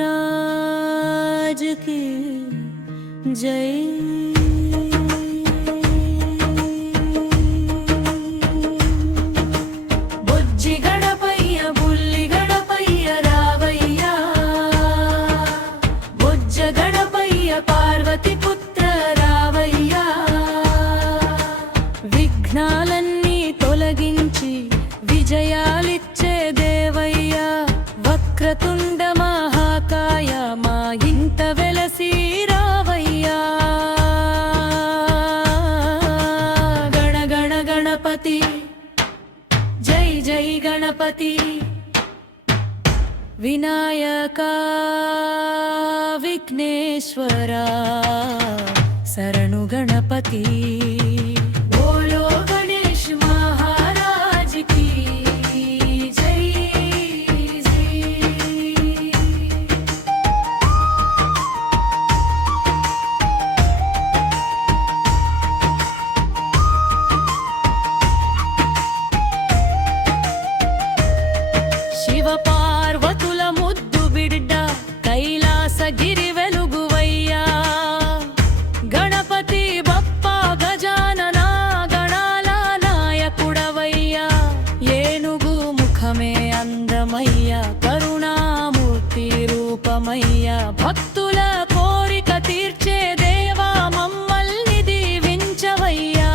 महाराज की जय। బుజ్జి గణపయ్య బుల్లి గణపయ్య రావయ్య, బుజ్జ గణపయ్య పార్వతి పుత్ర రావయ్య, విఘ్నాలన్నీ తొలగించి విజయాలిచ్చే దేవయ్య, వక్రతుండ మహాకాయ మా ఇంట వెలసి రావయ్య, గణ గణ గణపతి జై జై గణపతి, వినాయక విఘ్నేశ్వర శరణు గణపతి, బోలో గణేష్ మహారాజ్ की जय जय। శివ పార్వతుల ముద్దు బిడ్డ కైలాసగిరి వెలుగువయ్యా, గణపతి బప్పా గజానన గణాల నాయకుడవయ్యా, ఏనుగు ముఖమే అందమయ్యా, కరుణామూర్తి రూపమయ్యా, భక్తుల కోరిక తీర్చే దేవా మమ్మల్ని దీవించవయ్యా,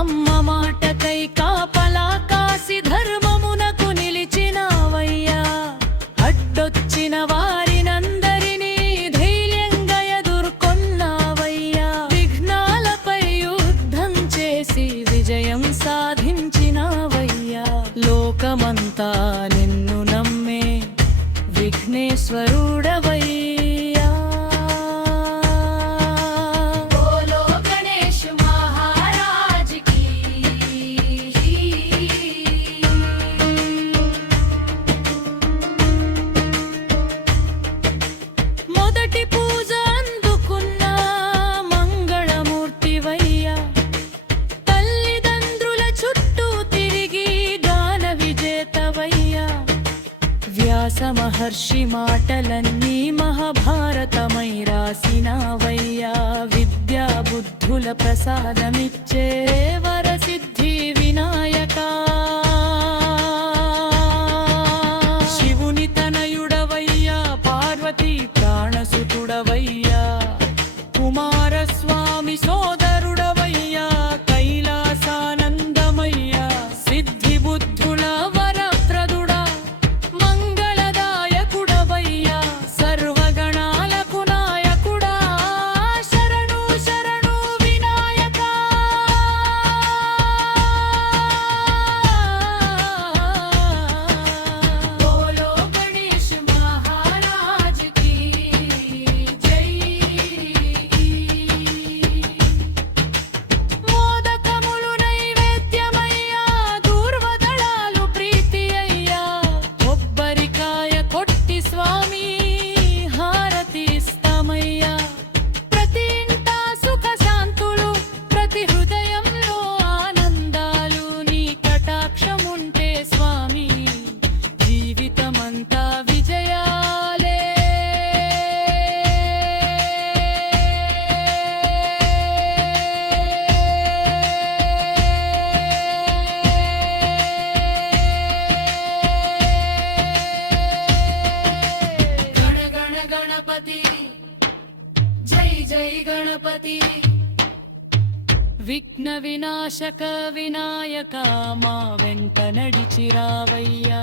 అమ్మ మాటకై కాపలా కాసి ధర్మమునకు నిలిచినవయ్యా, అడ్డొచ్చిన వారినందరినీ ధైర్యంగా ఎదుర్కొన్నావయ్యా, విఘ్నాలపై యుద్ధం చేసి విజయం సాధించినవయ్యా, లోకమంతా నిన్ను నమ్మే విఘ్నేశ్వరుడవయ్యా, బోలో గణేష్ మహారాజ్ की। మొదటి పూజ అందుకున్న మంగళమూర్తివయ్యా, తల్లిదండ్రుల చుట్టూ తిరిగి గాన విజేతవయ్యా, వ్యాస మహర్షి మాటలన్నీ మహాభారతమై రాసినవయ్యా, విద్యా బుద్ధుల ప్రసాదమిచ్చే వరసిద్ధి వినాయక, శివుని తనయుడవయ్యా, పార్వతీ ప్రాణసుతుడవయ్యా, కుమారస్వామి సోదరుడవయ్యా, కైలాసానందమయ్యా, సిద్ధి బుద్ధుల వరప్రదుడా, మంగళదాయకుడవయ్యా, సర్వగణాలకు నాయకుడా, శరణు శరణు వినాయక, బోలో గణేష్ మహారాజ్ की जय। మోదకములు నైవేద్యమయ్యా, దూర్వదళాలు ప్రీతి అయ్యా, కొబ్బరికాయ కొట్టి స్వామి హారతి ఇస్తామయ్యా, ప్రతి ఇంటా సుఖ శాంతులు, ప్రతి హృదయంలో ఆనందాలు, నీ కటాక్షముంటే స్వామి జీవితమంతా విజయాలే, గణ గణ గణపతి జై జై గణపతి, విఘ్న వినాశక వినాయక మా వెంట నడిచిరావయ్యా,